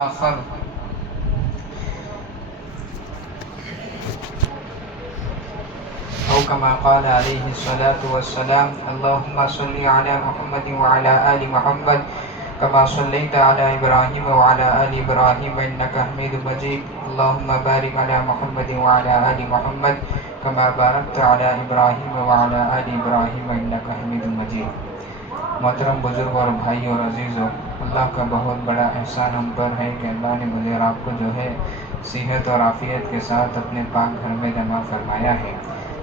آخر أو كما قال عليه الصلاة والسلام اللهم صل على محمد وعلى آل محمد كما صليت على إبراهيم وعلى آل إبراهيم إنك حميد مجيد اللهم بارك على محمد وعلى آل محمد كما باركت على إبراهيم وعلى آل إبراهيم إنك حميد مجيد۔ محترم بزرگ اور بھائی اور عزیزوں، اللہ کا بہت بڑا احسان ہم پر ہے کہ اللہ نے مجھے اور آپ کو جو ہے صحت اور عافیت کے ساتھ اپنے پاک گھر میں جمع فرمایا ہے۔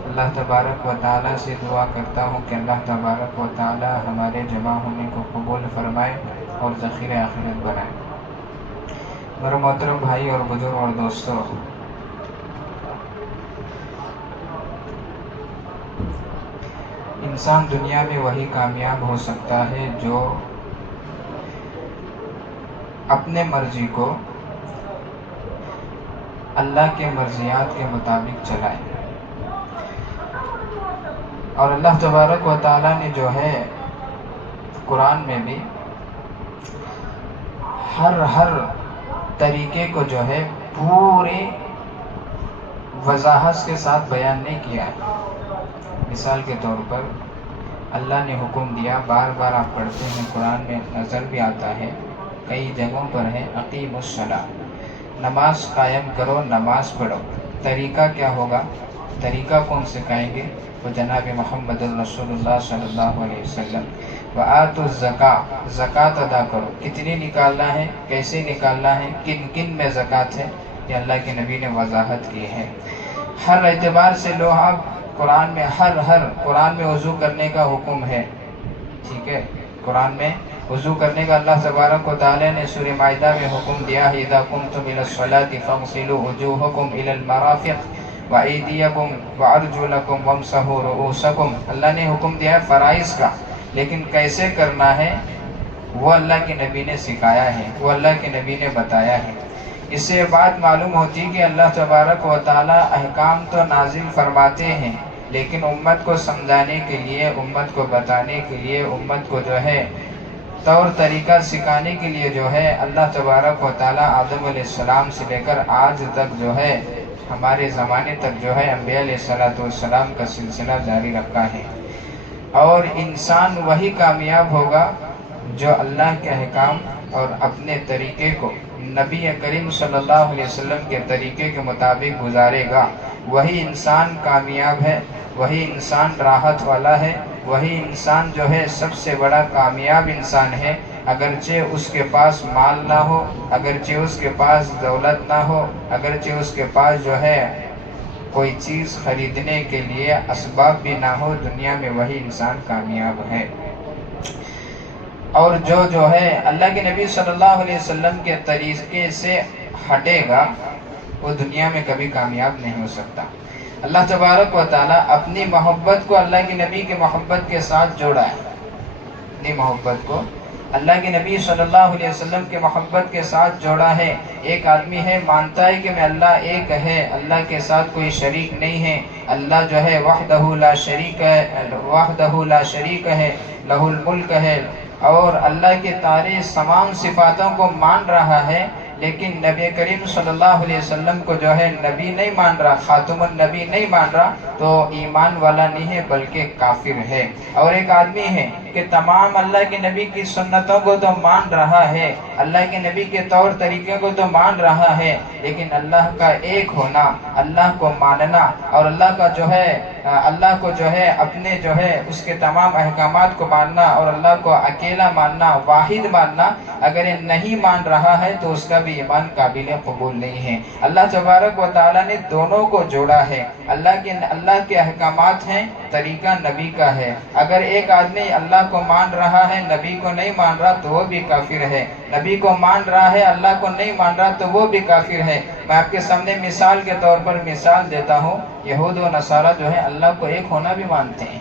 اللہ تبارک و تعالیٰ سے دعا کرتا ہوں کہ اللہ تبارک و تعالیٰ ہمارے جمع ہونے کو قبول فرمائے اور ذخیرہ آخرت بنائے۔ میرے محترم بھائی اور بزرگ اور دوستوں، انسان دنیا میں وہی کامیاب ہو سکتا ہے جو اپنے مرضی کو اللہ کے مرضیات کے مطابق چلائے۔ اور اللہ تبارک و تعالیٰ نے جو ہے قرآن میں بھی ہر طریقے کو جو ہے پوری وضاحت کے ساتھ بیان نہیں کیا ہے۔ مثال کے طور پر اللہ نے حکم دیا، بار بار آپ پڑھتے ہیں قرآن میں نظر بھی آتا ہے، کئی جگہوں پر ہے اقیم الصلاۃ، نماز قائم کرو، نماز پڑھو۔ طریقہ کیا ہوگا؟ طریقہ کون سکھائیں گے؟ وہ جناب محمد رسول اللہ صلی اللہ علیہ وسلم۔ وآتوا الزکاۃ، زکوٰۃ ادا کرو۔ کتنی نکالنا ہے، کیسے نکالنا ہے، کن کن میں زکوٰۃ ہے، یہ اللہ کے نبی نے وضاحت کی ہے۔ ہر اعتبار سے لو آپ قرآن میں قرآن میں وضو کرنے کا حکم ہے، ٹھیک ہے؟ قرآن میں وضو کرنے کا اللہ تبارک و تعالیٰ نے سورہ مائدہ میں حکم دیا ہے، اذا قمتم الى الصلاۃ فاغسلوا وجوہکم الى المرافق وایدیکم وارجلکم وامسحوا رؤوسکم۔ اللہ نے حکم دیا ہے فرائض کا، لیکن کیسے کرنا ہے وہ اللہ کے نبی نے سکھایا ہے، وہ اللہ کے نبی نے بتایا ہے۔ اس سے بات معلوم ہوتی کہ اللہ تبارک و تعالیٰ احکام تو نازل فرماتے ہیں، لیکن امت کو سمجھانے کے لیے، امت کو بتانے کے لیے، امت کو جو ہے طور طریقہ سکھانے کے لیے جو ہے اللہ تبارک و تعالیٰ آدم علیہ السلام سے لے کر آج تک جو ہے ہمارے زمانے تک جو ہے انبیاء علیہ السلام کا سلسلہ جاری رکھا ہے۔ اور انسان وہی کامیاب ہوگا جو اللہ کے احکام اور اپنے طریقے کو نبی کریم صلی اللہ علیہ وسلم کے طریقے کے مطابق گزارے گا۔ وہی انسان کامیاب ہے، وہی انسان راحت والا ہے، وہی انسان جو ہے سب سے بڑا کامیاب انسان ہے۔ اگرچہ اس کے پاس مال نہ ہو، اگرچہ اس کے پاس دولت نہ ہو، اگرچہ اس کے پاس جو ہے کوئی چیز خریدنے کے لیے اسباب بھی نہ ہو، دنیا میں وہی انسان کامیاب ہے۔ اور جو ہے اللہ کے نبی صلی اللہ علیہ وسلم کے طریقے سے ہٹے گا وہ دنیا میں کبھی کامیاب نہیں ہو سکتا۔ اللہ تبارک و تعالیٰ اپنی محبت کو اللہ کے نبی کی محبت کے ساتھ جوڑا ہے، اپنی محبت کو اللہ کے نبی صلی اللہ علیہ وسلم کے محبت کے ساتھ جوڑا ہے۔ ایک آدمی ہے مانتا ہے کہ میں اللہ ایک ہے، اللہ کے ساتھ کوئی شریک نہیں ہے، اللہ جو ہے وحدہ لا شریک ہے، لہ الملک ہے، اور اللہ کے تمام صفاتوں کو مان رہا ہے، لیکن نبی کریم صلی اللہ علیہ وسلم کو جو ہے نبی نہیں مان رہا، خاتم النبی نہیں مان رہا، تو ایمان والا نہیں ہے بلکہ کافر ہے۔ اور ایک آدمی ہے کہ تمام اللہ کے نبی کی سنتوں کو تو مان رہا ہے، اللہ کے نبی کے طور طریقے کو تو مان رہا ہے، لیکن اللہ کا ایک ہونا، اللہ کو ماننا اور اللہ کو جو ہے اپنے جو ہے اس کے تمام احکامات کو ماننا اور اللہ کو اکیلا ماننا، واحد ماننا، اگر یہ نہیں مان رہا ہے تو اس کا بھی ایمان قابل قبول نہیں ہے۔ اللہ تبارک و تعالیٰ نے دونوں کو جوڑا ہے۔ اللہ کے احکامات ہیں، طریقہ نبی کا ہے۔ اگر ایک آدمی اللہ کو مان رہا ہے، نبی کو نہیں مان رہا تو وہ بھی کافر ہے، نبی کو مان رہا ہے، اللہ کو نہیں مان رہا تو وہ بھی کافر ہے۔ میں آپ کے سامنے مثال کے طور پر مثال دیتا ہوں، یہود و نصارہ جو ہے اللہ کو ایک ہونا بھی مانتے ہیں،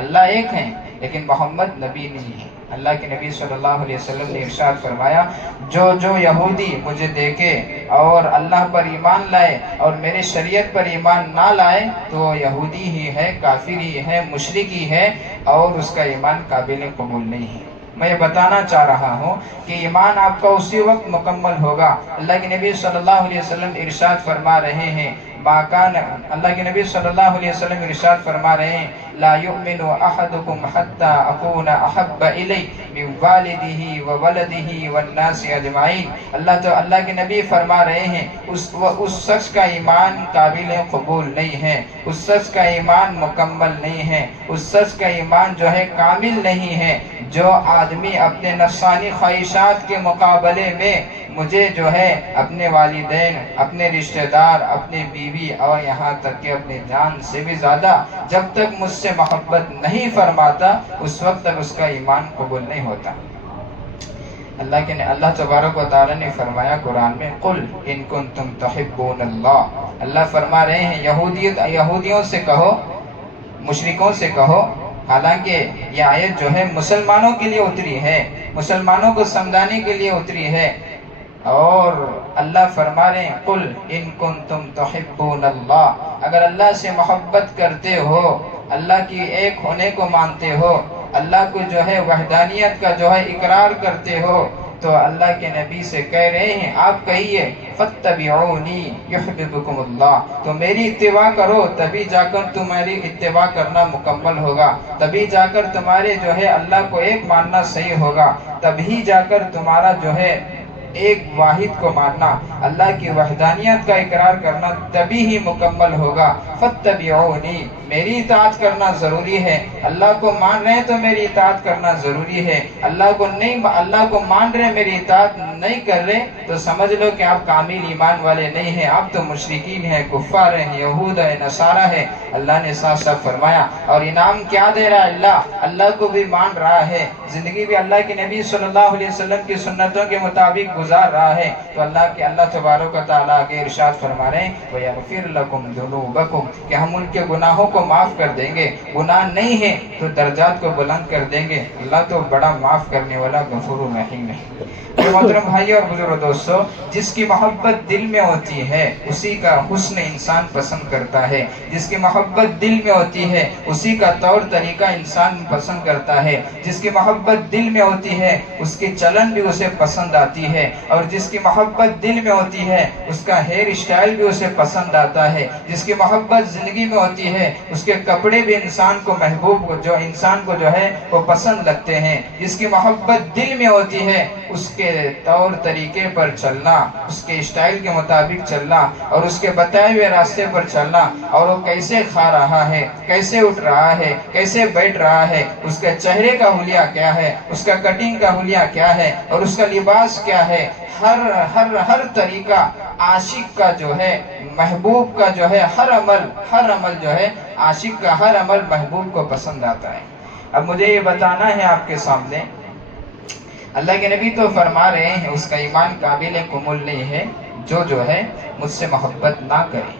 اللہ ایک ہیں، لیکن محمد نبی نہیں ہے۔ اللہ کے نبی صلی اللہ علیہ وسلم نے ارشاد فرمایا، جو یہودی مجھے دیکھے اور اللہ پر ایمان لائے اور میرے شریعت پر ایمان نہ لائے تو وہ یہودی ہی ہے، کافر ہی ہے، مشرک ہی ہے، اور اس کا ایمان قابل قبول نہیں ہے۔ میں یہ بتانا چاہ رہا ہوں کہ ایمان آپ کا اسی وقت مکمل ہوگا۔ اللہ کے نبی صلی اللہ علیہ وسلم ارشاد فرما رہے ہیں، اللہ کے نبی صلی اللہ علیہ وسلم ارشاد فرما رہے ہیں، لا یؤمن احدکم حتی اکون احب الی من والدہ وولدہ والناس اجمعین۔ اللہ کے نبی فرما رہے ہیں اس شخص کا ایمان قابل قبول نہیں ہے، اس شخص کا ایمان مکمل نہیں ہے، اس شخص کا ایمان جو ہے کامل نہیں ہے جو آدمی اپنے نفسانی خواہشات کے مقابلے میں مجھے جو ہے اپنے والدین، اپنے رشتہ دار، اپنے بیوی اور یہاں تک کہ اپنے جان سے بھی زیادہ جب تک مجھ سے محبت نہیں فرماتا اس وقت تک اس کا ایمان قبول نہیں ہوتا۔ اللہ تبارک و تعالی نے فرمایا قرآن میں، قل ان کنتم تحبون اللہ۔ اللہ فرما رہے ہیں یہودیوں سے کہو، مشرکوں سے کہو، حالانکہ یہ آیت جو ہے مسلمانوں کے لیے اتری ہے، مسلمانوں کو سمجھانے کے لیے اتری ہے، اور اللہ فرما رہے ہیں قل ان کنتم تحبون اللہ، اگر اللہ سے محبت کرتے ہو، اللہ کی ایک ہونے کو مانتے ہو، اللہ کو جو ہے وحدانیت کا جو ہے اقرار کرتے ہو، تو اللہ کے نبی سے کہہ رہے ہیں آپ کہیے فاتبعونی یحببکم اللہ، تو میری اتباع کرو، تبھی جا کر تمہاری اتباع کرنا مکمل ہوگا، تبھی جا کر تمہارے جو ہے اللہ کو ایک ماننا صحیح ہوگا، تبھی جا کر تمہارا جو ہے ایک واحد کو ماننا، اللہ کی وحدانیت کا اقرار کرنا تبھی ہی مکمل ہوگا۔ فاتبعونی، میری اطاعت کرنا ضروری ہے، اللہ کو مان رہے ہیں تو میری اطاعت کرنا ضروری ہے، اللہ کو مان رہے میری اطاعت نہیں کر رہے تو سمجھ لو کہ آپ کامل ایمان والے نہیں ہیں، آپ تو مشرکین ہیں، کفار ہیں، یہود ہیں، نصارہ ہیں۔ اللہ نے صاف صاف فرمایا، اور انعام کیا دے رہا ہے اللہ کو بھی مان رہا ہے، زندگی بھی اللہ کے نبی صلی اللہ علیہ وسلم کی سنتوں کے مطابق گزار رہا ہے، تو اللہ تبارک و تعالیٰ کے ارشاد فرما رہے ہیں وَيَغْفِرْ لَكُمْ ذُنُوبَكُمْ، کہ ہم ان کے گناہوں کو معاف کر دیں گے، گناہ نہیں ہے تو درجات کو بلند کر دیں گے، اللہ تو بڑا معاف کرنے والا غفور رحیم ہے۔ محترم بھائی اور بزرگ دوستو، جس کی محبت دل میں ہوتی ہے اسی کا حسن انسان پسند کرتا ہے، جس کی محبت دل میں ہوتی ہے اسی کا طور طریقہ انسان پسند کرتا ہے، جس کی محبت دل میں ہوتی ہے اس کی چلن بھی اسے پسند آتی ہے، اور جس کی محبت دل میں ہوتی ہے اس کا ہیئر اسٹائل بھی اسے پسند آتا ہے، جس کی محبت زندگی میں ہوتی ہے اس کے کپڑے بھی انسان کو جو ہے وہ پسند لگتے ہیں، جس کی محبت دل میں ہوتی ہے اس کے طور طریقے پر چلنا، اس کے اسٹائل کے مطابق چلنا، اور اس کے بتائے ہوئے راستے پر چلنا، اور وہ کیسے کھا رہا ہے، کیسے اٹھ رہا ہے، کیسے بیٹھ رہا ہے، اس کے چہرے کا حلیہ کیا ہے، اس کا کٹنگ کا حلیہ کیا ہے، اور اس کا لباس کیا ہے، ہر طریقہ عاشق کا جو ہے، محبوب کا جو ہے ہر عمل جو ہے عاشق کا ہر عمل محبوب کو پسند آتا ہے۔ اب مجھے یہ بتانا ہے آپ کے سامنے، اللہ کے نبی تو فرما رہے ہیں اس کا ایمان قابل قبول نہیں ہے جو ہے مجھ سے محبت نہ کرے۔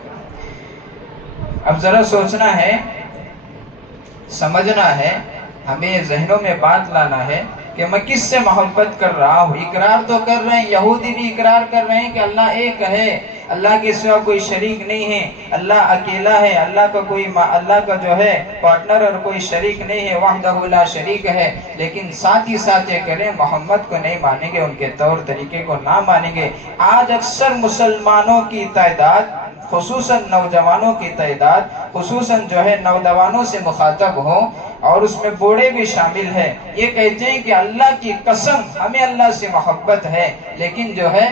اب ذرا سوچنا ہے، سمجھنا ہے، ہمیں ذہنوں میں بات لانا ہے کہ میں کس سے محبت کر رہا ہوں۔ اقرار تو کر رہے ہیں، یہودی بھی اقرار کر رہے ہیں کہ اللہ ایک ہے، اللہ کے سوا کوئی شریک نہیں ہے، اللہ اکیلا ہے، اللہ کا جو ہے پارٹنر اور کوئی شریک نہیں ہے، وحدہ لا شریک ہے، لیکن ساتھ ہی ساتھ یہ کریں محمد کو نہیں مانیں گے، ان کے طور طریقے کو نہ مانیں گے۔ آج اکثر مسلمانوں کی تعداد، خصوصاً نوجوانوں کی تعداد، خصوصاً جو ہے نوجوانوں سے مخاطب ہوں اور اس میں بوڑھے بھی شامل ہیں، یہ کہتے ہیں کہ اللہ کی قسم ہمیں اللہ سے محبت ہے، لیکن جو ہے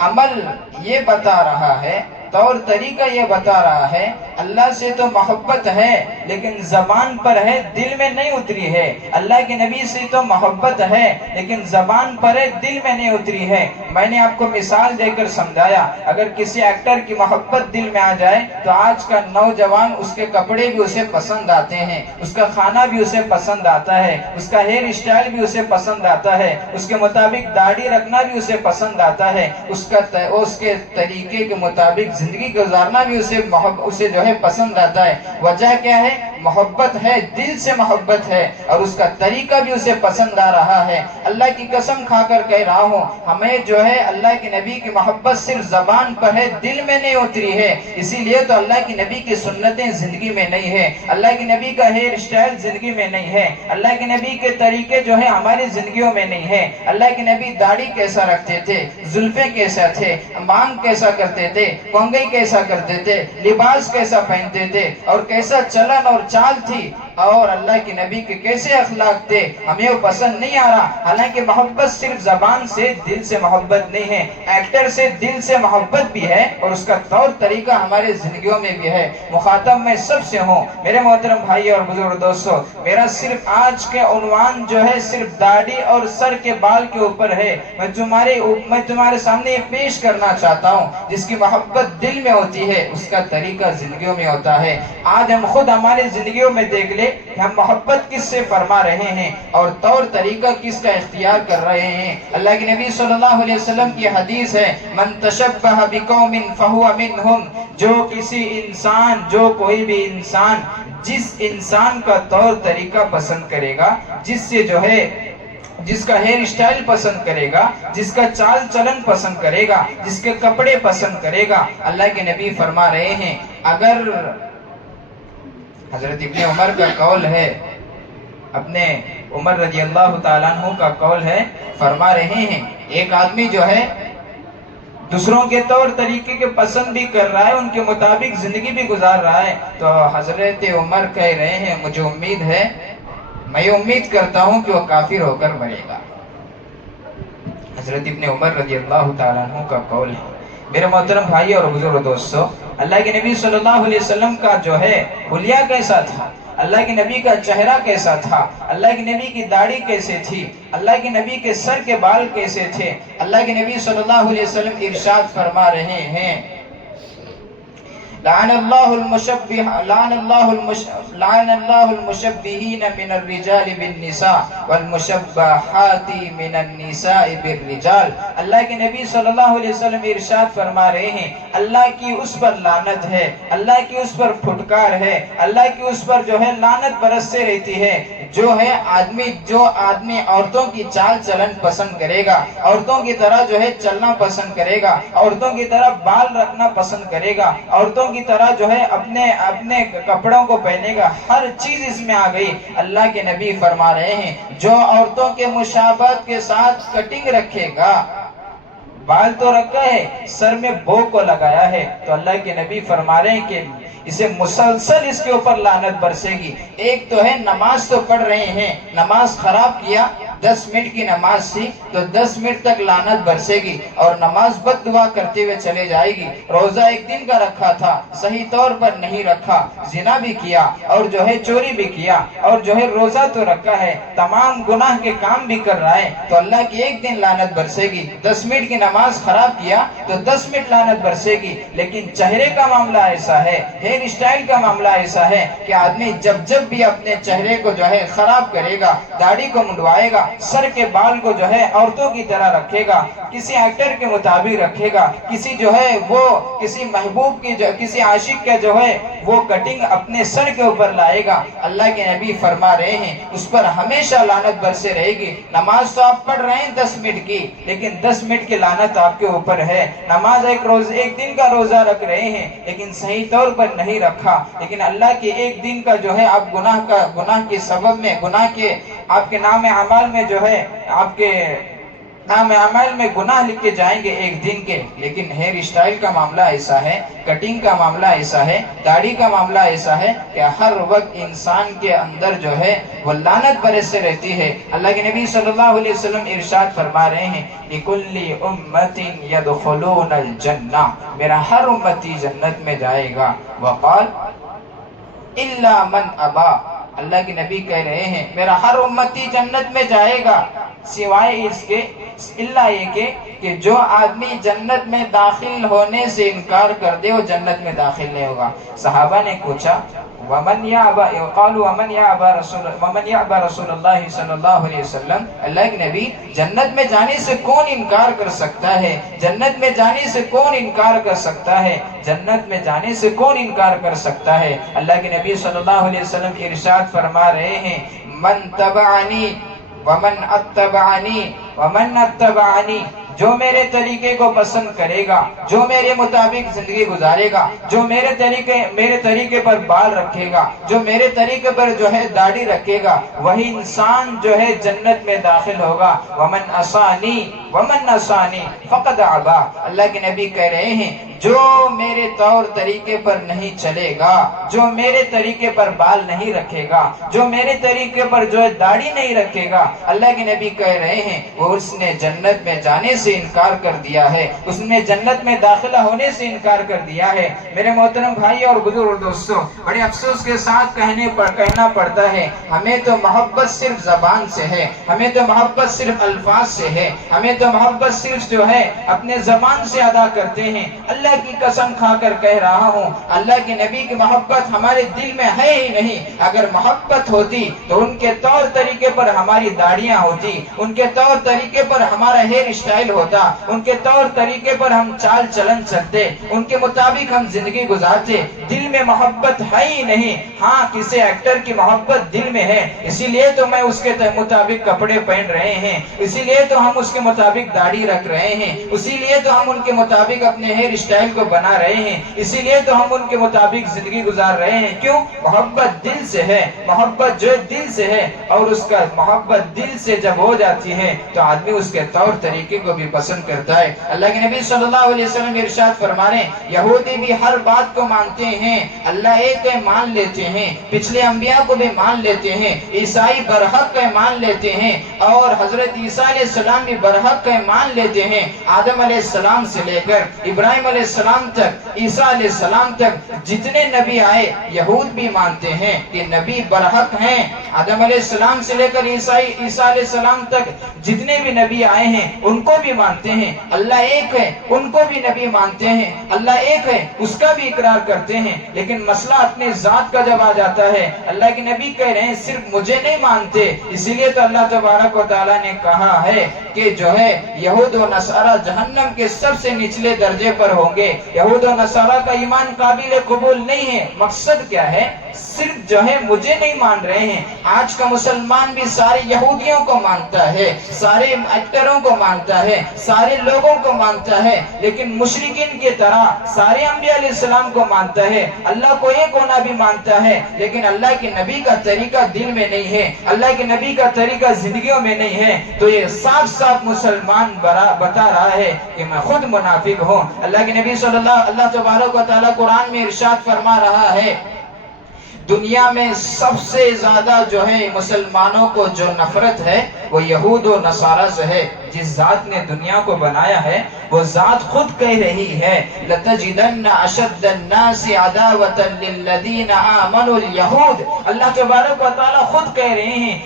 عمل یہ بتا رہا ہے، طور طریقہ یہ بتا رہا ہے اللہ سے تو محبت ہے لیکن زبان پر ہے، دل میں نہیں اتری ہے۔ اللہ کے نبی سے تو محبت ہے لیکن زبان پر ہے، دل میں نہیں اتری ہے۔ میں نے آپ کو مثال دے کر سمجھایا، اگر کسی ایکٹر کی محبت دل میں آ جائے تو آج کا نوجوان اس کے کپڑے بھی اسے پسند آتے ہیں، اس کا کھانا بھی اسے پسند آتا ہے، اس کا ہیئر اسٹائل بھی اسے پسند آتا ہے، اس کے مطابق داڑھی رکھنا بھی اسے پسند آتا ہے، اس کے طریقے کے مطابق زندگی گزارنا بھی اسے جو ہے پسند آتا ہے۔ وجہ کیا ہے؟ محبت ہے، دل سے محبت ہے، اور اس کا طریقہ بھی اسے پسند آ رہا ہے۔ اللہ کی قسم کھا کر کہہ رہا ہوں، ہمیں جو ہے اللہ کے نبی کی محبت صرف زبان پر ہے، دل میں نہیں اتری ہے۔ اسی لیے تو اللہ کی نبی کی سنتیں زندگی میں نہیں ہے، اللہ کے نبی کا ہیئر اسٹائل زندگی میں نہیں ہے، اللہ کے نبی کے طریقے جو ہے ہماری زندگیوں میں نہیں ہے۔ اللہ کے نبی داڑھی کیسا رکھتے تھے، زلفیں کیسا تھے، مانگ کیسا کرتے تھے، کنگھی کیسا کرتے تھے، لباس کیسا پہنتے تھے، اور کیسا چلن اور چال تھی، اور اللہ کے نبی کے کیسے اخلاق تھے، ہمیں وہ پسند نہیں آ رہا۔ حالانکہ محبت صرف زبان سے، دل سے محبت نہیں ہے، ایکٹر سے دل سے محبت بھی ہے، اور اس کا طور طریقہ ہمارے زندگیوں میں بھی ہے۔ مخاطب میں سب سے ہوں میرے محترم بھائی اور بزرگ دوستو، میرا صرف آج کے عنوان جو ہے صرف داڑھی اور سر کے بال کے اوپر ہے۔ میں تمہارے سامنے یہ پیش کرنا چاہتا ہوں، جس کی محبت دل میں ہوتی ہے اس کا طریقہ زندگیوں میں ہوتا ہے۔ آج ہم خود ہماری زندگیوں میں دیکھ لیں کہ ہم محبت کس سے فرما رہے ہیں اور طور طریقہ کس کا اختیار کر رہے ہیں۔ اللہ کے نبی صلی اللہ علیہ وسلم کی حدیث ہے، من تشبہ بقوم فہو منہم، جو کوئی بھی انسان جس انسان کا طور طریقہ پسند کرے گا، جس کا ہیئر اسٹائل پسند کرے گا، جس کا چال چلن پسند کرے گا، جس کے کپڑے پسند کرے گا، اللہ کے نبی فرما رہے ہیں، اگر حضرت ابن عمر کا قول ہے، اپنے عمر رضی اللہ تعالیٰ عنہ کا قول ہے، فرما رہے ہیں ایک آدمی جو ہے دوسروں کے طور طریقے کے پسند بھی کر رہا ہے، ان کے مطابق زندگی بھی گزار رہا ہے، تو حضرت عمر کہہ رہے ہیں مجھے امید ہے، میں امید کرتا ہوں کہ وہ کافر ہو کر مرے گا۔ حضرت ابن عمر رضی اللہ تعالیٰ عنہ کا قول ہے۔ میرے محترم بھائی اور بزرگ دوستو، اللہ کے نبی صلی اللہ علیہ وسلم کا جو ہے حلیہ کیسا تھا، اللہ کے نبی کا چہرہ کیسا تھا، اللہ کے نبی کی داڑھی کیسے تھی، اللہ کے نبی کے سر کے بال کیسے تھے، اللہ کے نبی صلی اللہ علیہ وسلم ارشاد فرما رہے ہیں، لعن اللہ المشبہین من الرجال بالنساء والمشبہات من النساء بالرجال۔ اللہ کے نبی صلی اللہ علیہ وسلم ارشاد فرما رہے ہیں، اللہ کی اس پر لعنت ہے، اللہ کی اس پر پھٹکار ہے، اللہ کی اس پر جو ہے لعنت برستے رہتی ہے، جو آدمی عورتوں کی چال چلن پسند کرے گا، عورتوں کی طرح جو ہے چلنا پسند کرے گا، عورتوں کی طرح بال رکھنا پسند کرے گا، عورتوں کی طرح جو ہے اپنے کپڑوں کو پہنے گا، ہر چیز اس میں آ گئی۔ اللہ کے نبی فرما رہے ہیں جو عورتوں کے مشابہت کے ساتھ کٹنگ رکھے گا، بال تو رکھا ہے، سر میں بو کو لگایا ہے، تو اللہ کے نبی فرما رہے ہیں کہ اسے مسلسل اس کے اوپر لعنت برسے گی۔ ایک تو ہے نماز تو پڑھ رہے ہیں، نماز خراب کیا، 10 منٹ کی نماز تھی تو 10 منٹ تک لعنت برسے گی اور نماز بد دعا کرتے ہوئے چلے جائے گی۔ روزہ ایک دن کا رکھا تھا، صحیح طور پر نہیں رکھا، زنا بھی کیا اور جو ہے چوری بھی کیا اور جو ہے روزہ تو رکھا ہے، تمام گناہ کے کام بھی کر رہا ہے، تو اللہ کی ایک دن لعنت برسے گی۔ 10 منٹ کی نماز خراب کیا تو 10 منٹ لعنت برسے گی۔ لیکن چہرے کا معاملہ ایسا ہے، ہیئر اسٹائل کا معاملہ ایسا ہے کہ آدمی جب بھی اپنے چہرے کو جو ہے خراب کرے گا، داڑھی کو منڈوائے گا، سر کے بال کو جو ہے عورتوں کی طرح رکھے گا، کسی ایکٹر کے مطابق رکھے گا، کسی جو ہے وہ کسی محبوب کی کسی عاشق کا جو ہے وہ کٹنگ اپنے سر کے اوپر لائے گا، اللہ کے نبی فرما رہے ہیں اس پر ہمیشہ لعنت برسے رہے گی۔ نماز تو آپ پڑھ رہے ہیں 10 منٹ کی، لیکن 10 منٹ کی لعنت آپ کے اوپر ہے۔ نماز ایک دن کا روزہ رکھ رہے ہیں لیکن صحیح طور پر نہیں رکھا، لیکن اللہ کے ایک دن کا جو ہے آپ گناہ کے سبب میں، گناہ کے آپ کے نام اعمال میں جو ہے آپ کے نام اعمال میں گناہ لکھ کے جائیں گے ایک دن کے۔ لیکن ہیئر اسٹائل کا معاملہ ایسا ہے، کٹنگ کا معاملہ ایسا ہے، داڑھی کا معاملہ ایسا ہے کہ ہر وقت انسان کے اندر جو ہے وہ لعنت برستے رہتی ہے۔ اللہ کے نبی صلی اللہ علیہ وسلم ارشاد فرما رہے ہیں لِكُلِّ أُمَّةٍ يَدْخُلُونَ الْجَنَّةَ، میرا ہر امتی جنت میں جائے گا۔ وقال إِلَّا مَنْ أَبَى، اللہ کے نبی کہہ رہے ہیں میرا ہر امتی جنت میں جائے گا سوائے اس کے، اللہ یہ کہ جو آدمی جنت میں داخل ہونے سے انکار کر دے وہ جنت میں داخل نہیں ہوگا۔ صحابہ نے پوچھا ومن يعبى رسول اللہ صلی اللہ علیہ وسلم، اللہ کے نبی جنت میں جانے سے کون انکار کر سکتا ہے؟ جنت میں جانے سے کون انکار کر سکتا ہے؟ جنت میں جانے سے کون انکار کر سکتا ہے؟ اللہ کے نبی صلی اللہ علیہ وسلم ارشاد فرما رہے ہیں، من تبعنی ومن اتبعنی، جو میرے طریقے کو پسند کرے گا، جو میرے مطابق زندگی گزارے گا، جو میرے طریقے پر بال رکھے گا، جو میرے طریقے پر جو ہے داڑھی رکھے گا، وہی انسان جو ہے جنت میں داخل ہوگا۔ ومن عصانی فقد ابا، اللہ کے نبی کہہ رہے ہیں جو میرے طور طریقے پر نہیں چلے گا، جو میرے طریقے پر بال نہیں رکھے گا، جو میرے طریقے پر جو ہے داڑھی نہیں رکھے گا، اللہ کے نبی کہہ رہے ہیں وہ اس نے جنت میں جانے سے انکار کر دیا ہے، اس نے جنت میں داخلہ ہونے سے انکار کر دیا ہے۔ میرے محترم بھائی اور بزرگ دوستوں، بڑے افسوس کے ساتھ کہنا پڑتا ہے، ہمیں تو محبت صرف زبان سے ہے، ہمیں تو محبت صرف الفاظ سے ہے، ہمیں تو محبت صرف جو ہے اپنے زبان سے ادا کرتے ہیں۔ اللہ کی قسم کھا کر کہہ رہا ہوں، اللہ کے نبی کی محبت ہمارے دل میں ہے ہی نہیں۔ اگر محبت ہوتی تو ان کے طور طریقے پر ہماری داڑیاں ہوتی، ان کے طور طریقے پر ہمارا ہیئر اسٹائل ہوتا، ان کے طور طریقے پر ہم چال چلن چلتے، ان کے مطابق ہم زندگی گزارتے۔ دل میں محبت ہے ہی نہیں۔ ہاں، کسی ایکٹر کی محبت دل میں ہے، اسی لیے تو میں اس کے مطابق کپڑے پہن رہے ہیں، اسی لیے تو ہم اس کے مطابق داڑھی رکھ رہے ہیں، اسی لیے تو ہم ان کے مطابق اپنے ہیئر اسٹائل کو بنا رہے ہیں، اسی لیے تو ہم ان کے مطابق زندگی گزار رہے ہیں۔ کیوں؟ محبت دل سے ہے، محبت جو دل سے ہے، اور اس کا محبت دل سے جب ہو جاتی ہے تو آدمی اس کے طور طریقے کو بھی پسند کرتا ہے۔ اللہ کے نبی صلی اللہ علیہ وسلم ارشاد فرما رہے ہیں، یہودی بھی ہر بات کو مانتے ہیں، اللہ ایک ہے مان لیتے ہیں، پچھلے انبیاء کو بھی مان لیتے ہیں، عیسائی برحق ہے مان لیتے ہیں، اور حضرت عیسیٰ علیہ السلام بھی برحق ہے مان لیتے ہیں۔ آدم علیہ السلام سے لے کر ابراہیم علیہ السلام تک، عیسیٰ علیہ السلام تک جتنے نبی آئے یہود بھی مانتے ہیں کہ نبی برحق ہیں۔ آدم علیہ السلام سے لے کر عیسیٰ علیہ السلام تک جتنے بھی نبی آئے ہیں ان کو بھی مانتے ہیں، اللہ ایک ہے، ان کو بھی نبی مانتے ہیں، اللہ ایک ہے اس کا بھی اقرار کرتے ہیں۔ لیکن مسئلہ اپنے ذات کا جب آ جاتا ہے، اللہ کے نبی کہہ رہے ہیں صرف مجھے نہیں مانتے، اسی لیے تو اللہ تبارک و تعالیٰ نے کہا ہے کہ جو ہے یہود و نصارہ جہنم کے سب سے نچلے درجے پر ہوں گے۔ یہود و نصارہ کا ایمان قابل قبول نہیں ہے۔ مقصد کیا ہے؟ صرف جو ہے مجھے نہیں مان رہے ہیں۔ آج کا مسلمان بھی سارے یہودیوں کو مانتا ہے، سارے ایکٹروں کو مانتا ہے، سارے لوگوں کو مانتا ہے، لیکن مشرکین کی طرح سارے انبیاء علیہ السلام کو مانتا ہے، اللہ کو ایک ہونا بھی مانتا ہے، لیکن اللہ کے نبی کا طریقہ دل میں نہیں ہے، اللہ کے نبی کا طریقہ زندگیوں میں نہیں ہے۔ تو یہ صاف صاف مسلمان بتا رہا ہے کہ میں خود منافق ہوں۔ اللہ کے نبی صلی اللہ تبارک و تعالیٰ قرآن میں ارشاد فرما رہا ہے، دنیا میں سب سے زیادہ جو ہے مسلمانوں کو جو نفرت ہے وہ یہود و نصارہ سے ہے۔ جس ذات نے دنیا کو بنایا ہے وہ ذات خود کہہ رہی ہے، لَتَجِدَنَّ أَشَدَّ النَّاسِ عَدَاوَةً لِلَّذِينَ آمَنُوا الْيَهُودِ۔ اللہ تبارک و تعالیٰ خود کہہ رہے ہیں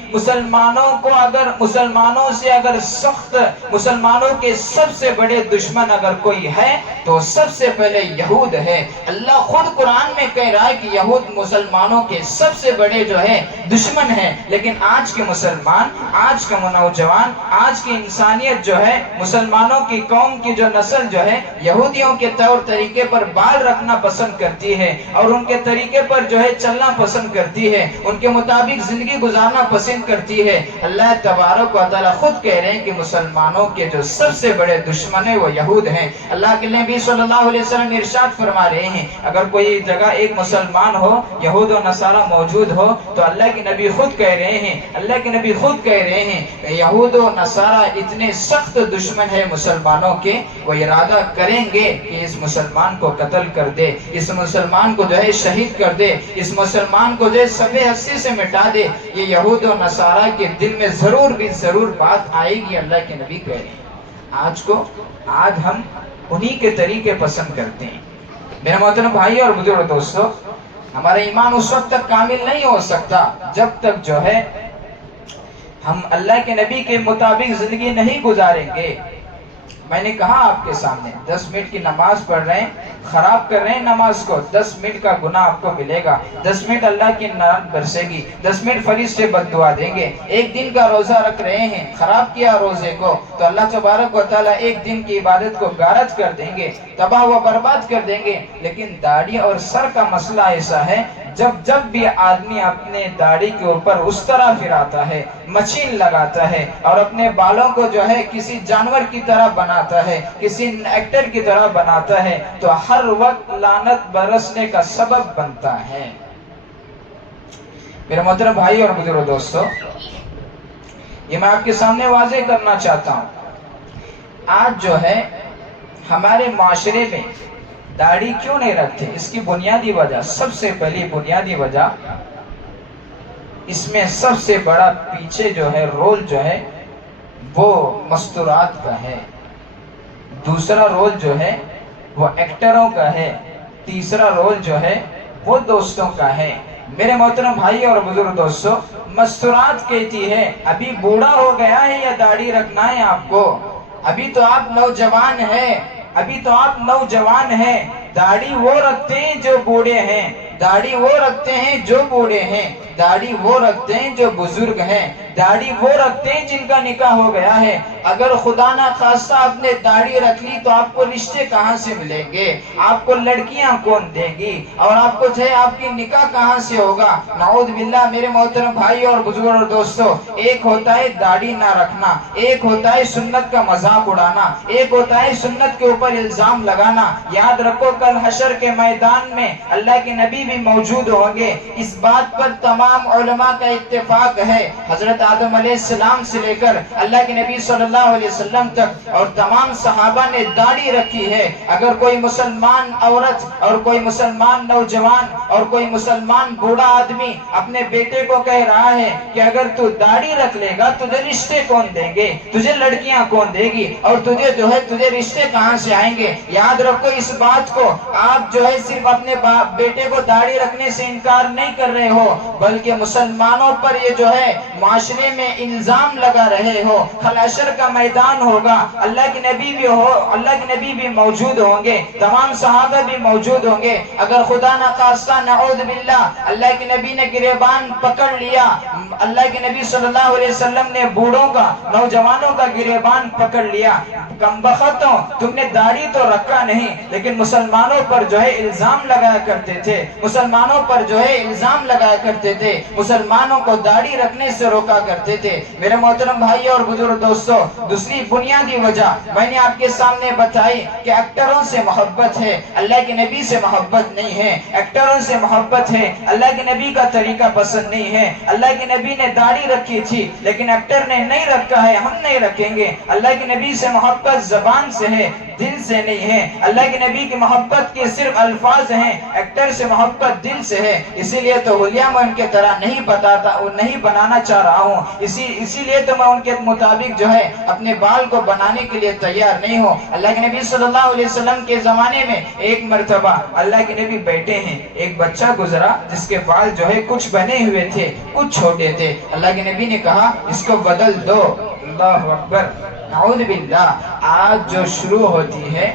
مسلمانوں سے اگر سخت، مسلمانوں کے سب سے بڑے دشمن اگر کوئی ہے تو سب سے پہلے یہود ہے۔ اللہ خود قرآن میں کہہ رہا ہے کہ یہود مسلمانوں کے سب سے بڑے جو ہے دشمن ہے، لیکن آج کے مسلمان، آج کا نوجوان، آج کی انسانیت جو ہے، مسلمانوں کی قوم کی جو نسل جو ہے یہودیوں کے طور طریقے پر بال رکھنا پسند کرتی ہے، اور ان کے طریقے پر جو ہے چلنا پسند کرتی ہے، ان کے مطابق زندگی گزارنا پسند کرتی ہے۔ اللہ تبارک و تعالیٰ خود کہہ رہے ہیں کہ مسلمانوں کے جو سب سے بڑے دشمن ہیں وہ یہود ہیں۔ اللہ کے نبی صلی اللہ علیہ وسلم ارشاد فرما رہے ہیں، اگر کوئی جگہ ایک مسلمان ہو، یہود و نصارہ موجود ہو، تو اللہ کے نبی خود کہہ رہے ہیں، اللہ کے نبی خود کہہ رہے ہیں کہ یہود و نصارہ اتنے سخت دشمن ہے مسلمانوں کے، وہ ارادہ کریں گے کہ اس مسلمان کو قتل کر دے، اس مسلمان کو جو ہے شہید کر دے، اس مسلمان کو جو ہے صفحہ ہستی سے مٹا دے۔ یہ یہود و نصارہ کے دل میں ضرور بات آئے گی، اللہ کے نبی کہہ رہے ہیں۔ آج ہم انہی کے طریقے پسند کرتے ہیں۔ میرے محترم بھائی اور بزرگ دوستو، ہمارا ایمان اس وقت تک کامل نہیں ہو سکتا جب تک جو ہے ہم اللہ کے نبی کے مطابق زندگی نہیں گزاریں گے۔ میں نے کہا آپ کے سامنے 10 منٹ کی نماز پڑھ رہے ہیں، خراب کر رہے ہیں نماز کو، 10 منٹ کا گناہ آپ کو ملے گا، 10 منٹ اللہ کی نعمت برسے گی، 10 منٹ فرشتے بد دعا دیں گے۔ ایک دن کا روزہ رکھ رہے ہیں، خراب کیا روزے کو تو اللہ تبارک و تعالیٰ ایک دن کی عبادت کو غارت کر دیں گے، تباہ و برباد کر دیں گے۔ لیکن داڑھی اور سر کا مسئلہ ایسا ہے، جب بھی آدمی اپنے داڑھی کے اوپر اس طرح پھراتا ہے، مشین لگاتا ہے اور اپنے بالوں کو جو ہے کسی جانور کی طرح بناتا ہے، کسی ایکٹر کی طرح بناتا ہے، تو ہر وقت لعنت برسنے کا سبب بنتا ہے۔ میرے محترم بھائی اور بزرگ دوستو، یہ میں آپ کے سامنے واضح کرنا چاہتا ہوں، آج جو ہے ہمارے معاشرے میں داڑھی کیوں نہیں رکھتے؟ اس کی بنیادی وجہ، سب سے پہلی بنیادی وجہ، اس میں سب سے بڑا پیچھے جو ہے رول جو ہے وہ مستورات کا ہے، دوسرا رول جو ہے وہ ایکٹروں کا ہے، تیسرا رول جو ہے وہ دوستوں کا ہے۔ میرے محترم بھائی اور بزرگ دوستو، مستورات کہتی ہے ابھی بوڑھا ہو گیا ہے یا داڑھی رکھنا ہے آپ کو؟ ابھی تو آپ نوجوان ہیں، ابھی تو آپ نوجوان ہیں۔ داڑھی وہ رکھتے ہیں جو بوڑھے ہیں، داڑھی وہ رکھتے ہیں جو بوڑھے ہیں، داڑھی وہ رکھتے ہیں جو بزرگ ہیں، داڑھی وہ رکھتے ہیں جن کا نکاح ہو گیا ہے۔ اگر خدا نہ خواستہ آپ نے داڑھی رکھ لی تو آپ کو رشتے کہاں سے ملیں گے؟ آپ کو لڑکیاں کون دیں گی؟ اور آپ کو جو ہے آپ کی نکاح کہاں سے ہوگا؟ نعوذ باللہ۔ میرے محترم بھائی اور بزرگ اور دوستو، ایک ہوتا ہے داڑھی نہ رکھنا، ایک ہوتا ہے سنت کا مذاق اڑانا، ایک ہوتا ہے سنت کے اوپر الزام لگانا۔ یاد رکھو کل حشر کے میدان میں اللہ کے نبی بھی موجود ہوں گے، اس بات پر تمام علماء کا اتفاق ہے، حضرت آدم علیہ السلام سے لے کر اللہ کے نبی صلی اللہ علیہ وسلم تک اور تمام صحابہ نے داڑھی رکھی ہے۔ اگر کوئی مسلمان عورت اور کوئی مسلمان نوجوان اور کوئی مسلمان بوڑھا آدمی اپنے بیٹے کو کہہ رہا ہے کہ اگر تو داڑھی رکھ لے گا تجھے رشتے کون دیں گے، تجھے لڑکیاں کون دے گی، اور تجھے رشتے کہاں سے آئیں گے؟ یاد رکھو اس بات کو، آپ جو ہے صرف اپنے بیٹے کو داڑھی رکھنے سے انکار نہیں کر رہے ہو، بلکہ مسلمانوں پر یہ جو ہے معاشرے میں الزام لگا رہے ہو۔ حشر کا میدان ہوگا، اللہ کے نبی بھی موجود ہوں گے، تمام صحابہ بھی موجود ہوں گے۔ اگر خدا نہ خواستہ نعوذ باللہ اللہ کے نبی نے گریبان پکڑ لیا، اللہ کے نبی صلی اللہ علیہ وسلم نے بوڑھوں کا، نوجوانوں کا گریبان پکڑ لیا، کم بختوں تم نے داڑھی تو رکھا نہیں، لیکن مسلمانوں پر جو ہے الزام لگایا کرتے تھے، مسلمانوں پر جو ہے الزام لگایا کرتے تھے، مسلمانوں کو داڑھی رکھنے سے روکا کرتے تھے۔ میرے محترم بھائی اور بزرگ دوستو، دوسری بنیادی وجہ میں نے آپ کے سامنے بتائی کہ ایکٹروں سے محبت ہے، اللہ کے نبی سے محبت نہیں ہے۔ ایکٹروں سے محبت ہے، اللہ کے نبی کا طریقہ پسند نہیں ہے۔ اللہ کے نبی نے داڑھی رکھی تھی لیکن ایکٹر نے نہیں رکھا ہے، ہم نہیں رکھیں گے۔ اللہ کے نبی سے محبت زبان سے ہے، دل سے نہیں ہے۔ اللہ کے نبی کی محبت کے صرف الفاظ ہیں، ایکٹر سے محبت دل سے ہے۔ اسی لیے تو حلیہ میں ان کے طرح نہیں بنانا چاہ رہا ہوں، اسی لیے تو میں ان کے مطابق جو ہے اپنے بال کو بنانے کے لیے تیار نہیں ہوں۔ اللہ کے نبی صلی اللہ علیہ وسلم کے زمانے میں ایک مرتبہ اللہ کے نبی بیٹھے ہیں، ایک بچہ گزرا جس کے بال جو ہے کچھ بنے ہوئے تھے، کچھ چھوٹے تھے۔ اللہ کے نبی نے کہا اس کو بدل دو۔ اللہ اکبر، نعوذ باللہ۔ آج جو شروع ہوتی ہے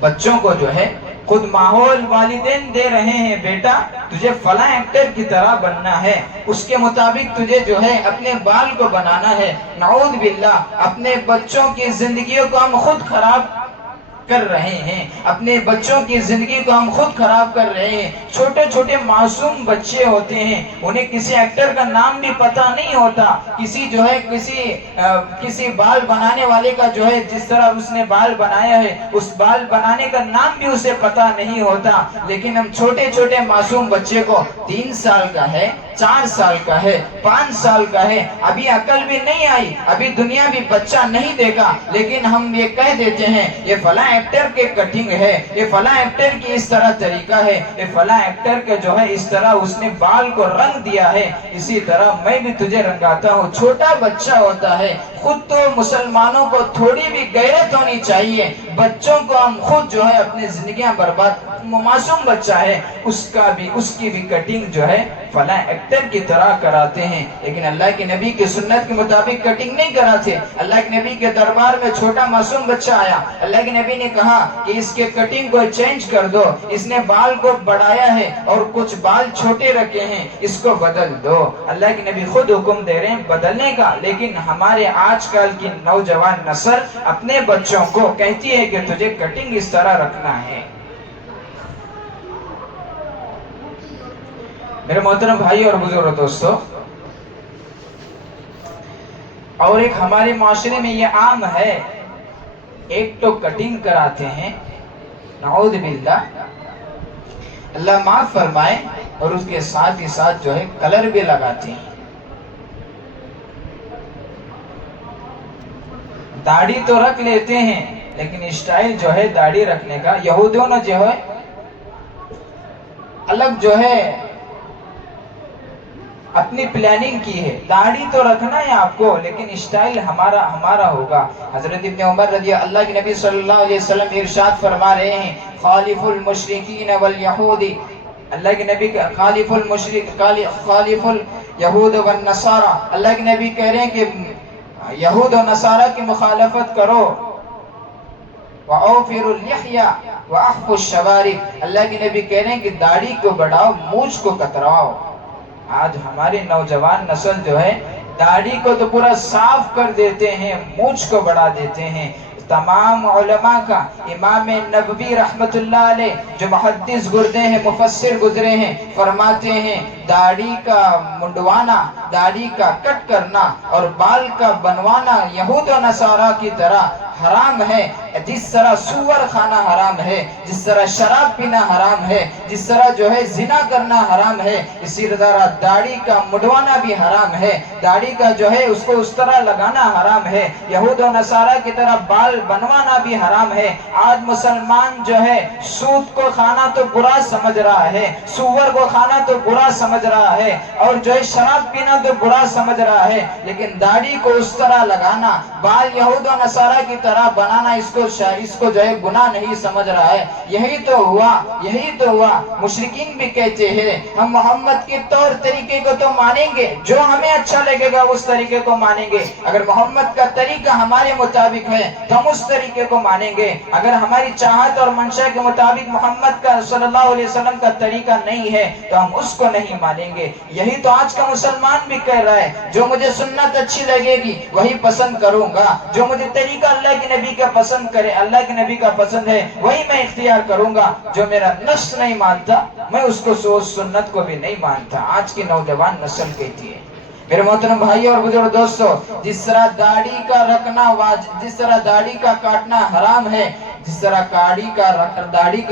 بچوں کو جو ہے خود ماحول والدین دے رہے ہیں، بیٹا تجھے فلاں ایکٹر کی طرح بننا ہے، اس کے مطابق تجھے جو ہے اپنے بال کو بنانا ہے۔ نعوذ باللہ، اپنے بچوں کی زندگیوں کو ہم خود خراب کر رہے ہیں، اپنے بچوں کی زندگی کو ہم خود خراب کر رہے ہیں۔ چھوٹے چھوٹے معصوم بچے ہوتے ہیں، انہیں کسی ایکٹر کا نام بھی پتہ نہیں ہوتا، کسی بال بنانے والے کا جو ہے جس طرح اس نے بال بنایا ہے اس بال بنانے کا نام بھی اسے پتہ نہیں ہوتا۔ لیکن ہم چھوٹے چھوٹے معصوم بچے کو 3 سال کا ہے، 4 سال کا ہے، 5 سال کا ہے، ابھی عقل بھی نہیں آئی، ابھی دنیا بھی بچہ نہیں دیکھا، لیکن ہم یہ کہہ دیتے ہیں یہ فلاں ایکٹر کے کٹنگ ہے، یہ فلاں ایکٹر کی اس طرح طریقہ ہے، یہ فلاں ایکٹر کے جو ہے اس طرح اس نے بال کو رنگ دیا ہے، اسی طرح میں بھی تجھے رنگاتا ہوں۔ چھوٹا بچہ ہوتا ہے، خود تو مسلمانوں کو تھوڑی بھی غیرت ہونی چاہیے، بچوں کو ہم خود جو ہے اپنی زندگیاں برباد، معصوم بچہ ہے اس کی بھی کٹنگ جو ہے فلاں ایکٹر کی طرح کراتے ہیں، لیکن اللہ کے نبی کی سنت کے مطابق کٹنگ نہیں کراتے۔ اللہ کے نبی کے دربار میں چھوٹا معصوم بچہ آیا، اللہ کے نبی نے کہا کہ اس کے کٹنگ کو چینج کر دو، اس نے بال کو بڑھایا ہے اور کچھ بال چھوٹے رکھے ہیں، اس کو بدل دو۔ اللہ کے نبی خود حکم دے رہے ہیں بدلنے کا، لیکن ہمارے آج کل کی نوجوان نسل اپنے بچوں کو کہتی ہے کہ تجھے کٹنگ اس طرح رکھنا ہے۔ میرے محترم بھائی اور بزرگ دوستو، اور ایک ہمارے معاشرے میں یہ عام ہے، ایک تو کٹنگ کراتے ہیں، نعوذ باللہ، اللہ معاف فرمائے، اور اس کے ساتھ ہی ساتھ جو ہے کلر بھی لگاتے ہیں۔ داڑھی تو رکھ لیتے ہیں، لیکن اسٹائل جو ہے داڑھی رکھنے کا یہودیوں نے جو ہے الگ جو ہے اپنی پلاننگ کی ہے، داڑھی تو رکھنا ہے آپ کو، لیکن اسٹائل ہمارا ہوگا۔ حضرت ابن عمر رضی اللہ کے نبی صلی اللہ علیہ وسلم ارشاد فرما رہے ہیں، خالف المشرکین والیہود، اللہ کے نبی خالف الیہود والنصارى، اللہ کے نبی کہہ رہے ہیں کہ یہود و نصارہ کی مخالفت کرو، وَأَوْفِرُوا اللِّحْيَةَ وَأَحْفُوا الشَّوَارِبَ، اللہ کے نبی کہہ رہے ہیں کہ داڑھی کو بڑھاؤ، مونچھ کو کتراؤ۔ آج ہمارے نوجوان نسل جو ہے داڑھی کو تو پورا صاف کر دیتے ہیں، مونچھ کو بڑھا دیتے ہیں۔ تمام علماء کا امام نبوی رحمت اللہ علیہ جو محدث گزرے ہیں، مفسر گزرے ہیں، فرماتے ہیں داڑھی کا منڈوانا، داڑھی کا کٹ کرنا اور بال کا بنوانا یہود و نصارہ کی طرح حرام ہے۔ جس طرح سور کھانا حرام ہے، جس طرح شراب پینا حرام ہے، جس طرح جو ہے زنا کرنا حرام ہے، اسی طرح داڑھی کا مڈوانا بھی حرام ہے، داڑھی کا جو ہے اس کو اس طرح لگانا حرام ہے، یہود و نصارہ کی طرح بال بنوانا بھی حرام ہے۔ آج مسلمان جو ہے سود کو کھانا تو برا سمجھ رہا ہے، سور کو کھانا تو برا سمجھ رہا ہے، اور جو ہے شراب پینا تو برا سمجھ رہا ہے، لیکن داڑھی کو اس طرح لگانا، بال یہود و نصارہ کی طرح بنانا، اس کو جو ہے گناہ نہیں سمجھ رہا ہے۔ یہی تو ہوا مشرکین بھی کہتے ہیں ہم محمد کے طور طریقے کو تو مانیں گے، جو ہمیں اچھا لگے گا اس طریقے کو مانیں گے، اگر محمد کا طریقہ ہمارے مطابق ہے تو ہم اس طریقے کو مانیں گے، اگر ہماری چاہت اور منشا کے مطابق محمد کا صلی اللہ علیہ وسلم کا طریقہ نہیں ہے تو ہم اس کو نہیں مانیں گے۔ یہی تو آج کا مسلمان بھی کہہ رہا ہے، جو مجھے سنت اچھی لگے گی وہی پسند کروں گا، جو مجھے طریقہ اللہ کے نبی کا پسند کرے، اللہ کے نبی کا پسند ہے وہی میں اختیار کروں گا، جو میرا نفس نہیں مانتا میں اس کو سنت کو بھی نہیں مانتا۔ آج کی نوجوان نسل کہتی ہے۔ میرے محترم بھائی اور بزرگ دوستو، جس طرح داڑھی کا رکھنا جس طرح داڑھی کا کاٹنا حرام ہے، جس طرح داڑھی کا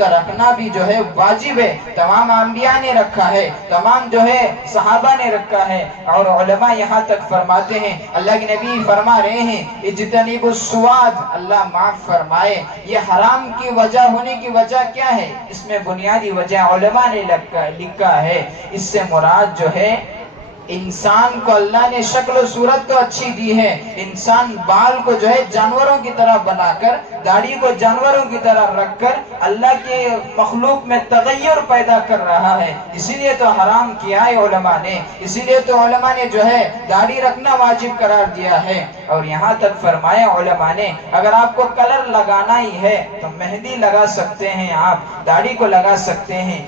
رکھنا بھی جو ہے واجب ہے، تمام انبیاء نے رکھا ہے، تمام جو ہے صحابہ نے رکھا ہے، اور علماء یہاں تک فرماتے ہیں، اللہ کے نبی فرما رہے ہیں اجتنبوا السواد، اللہ معاف فرمائے، یہ حرام کی وجہ ہونے کی وجہ کیا ہے؟ اس میں بنیادی وجہ علماء نے لکھا ہے، اس سے مراد جو ہے انسان کو اللہ نے شکل و صورت تو اچھی دی ہے، انسان بال کو جو ہے جانوروں کی طرح بنا کر، داڑھی کو جانوروں کی طرح رکھ کر اللہ کے مخلوق میں تغیر پیدا کر رہا ہے، اسی لیے تو حرام کیا ہے علماء نے، اسی لیے تو علماء نے جو ہے داڑھی رکھنا واجب قرار دیا ہے۔ اور یہاں تک فرمایا علماء نے اگر آپ کو کلر لگانا ہی ہے تو مہندی لگا سکتے ہیں، آپ داڑھی کو لگا سکتے ہیں،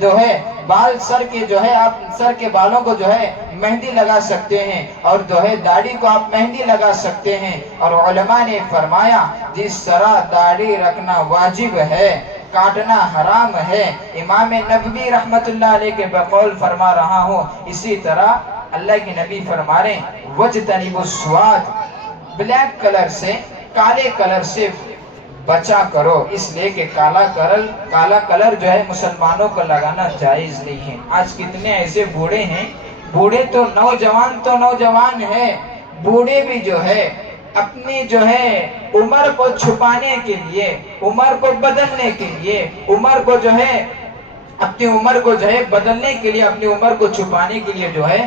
جو ہے بال سر کے بالوں کو جو ہے مہندی لگا سکتے ہیں، اور جو ہے داڑھی کو آپ مہندی لگا سکتے ہیں۔ اور علماء نے فرمایا جس طرح داڑھی رکھنا واجب ہے، کاٹنا حرام ہے، امام نبوی رحمت اللہ علیہ کے بقول فرما رہا ہوں، اسی طرح اللہ کے نبی فرما رہے ہیں وَجْتَنِبُوا السُّوَادَ، بلیک کلر سے، کالے کلر سے بچا کرو، اس لیے کہ کالا کلر جو ہے مسلمانوں کو لگانا جائز نہیں ہے۔ آج کتنے ایسے بوڑھے ہیں، بوڑھے تو نوجوان ہے، بوڑھے بھی جو ہے اپنی جو ہے عمر کو چھپانے کے لیے، عمر کو بدلنے کے لیے، عمر کو جو ہے اپنی عمر کو جو ہے بدلنے کے لیے، اپنی عمر کو چھپانے کے لیے جو ہے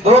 2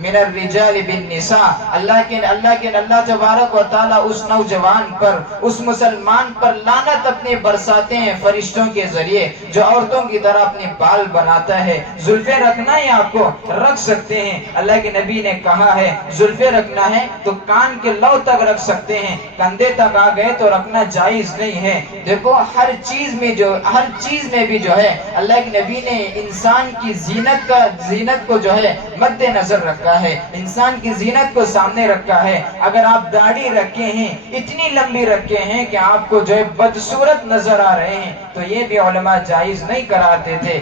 من الرجال بالنساء، اللہ تبارک و تعالیٰ اس نوجوان پر، اس مسلمان پر لعنت اپنے برساتے ہیں فرشتوں کے ذریعے جو عورتوں کی طرح اپنے بال بناتا ہے۔ زلفیں رکھنا ہے آپ کو، رکھ سکتے ہیں، اللہ کے نبی نے کہا ہے زلفیں رکھنا ہے تو کان کے لو تک رکھ سکتے ہیں، کندھے تک آ گئے تو رکھنا جائز نہیں ہے۔ دیکھو ہر چیز میں بھی جو ہے اللہ کے نبی نے انسان کی زینت کو جو ہے مد نظر رکھا ہے، انسان کی زینت کو سامنے رکھا ہے۔ اگر آپ داڑھی رکھے ہیں، اتنی لمبی رکھے ہیں کہ آپ کو جو ہے بدصورت نظر آ رہے ہیں، تو یہ بھی علماء جائز نہیں قرار دیتے۔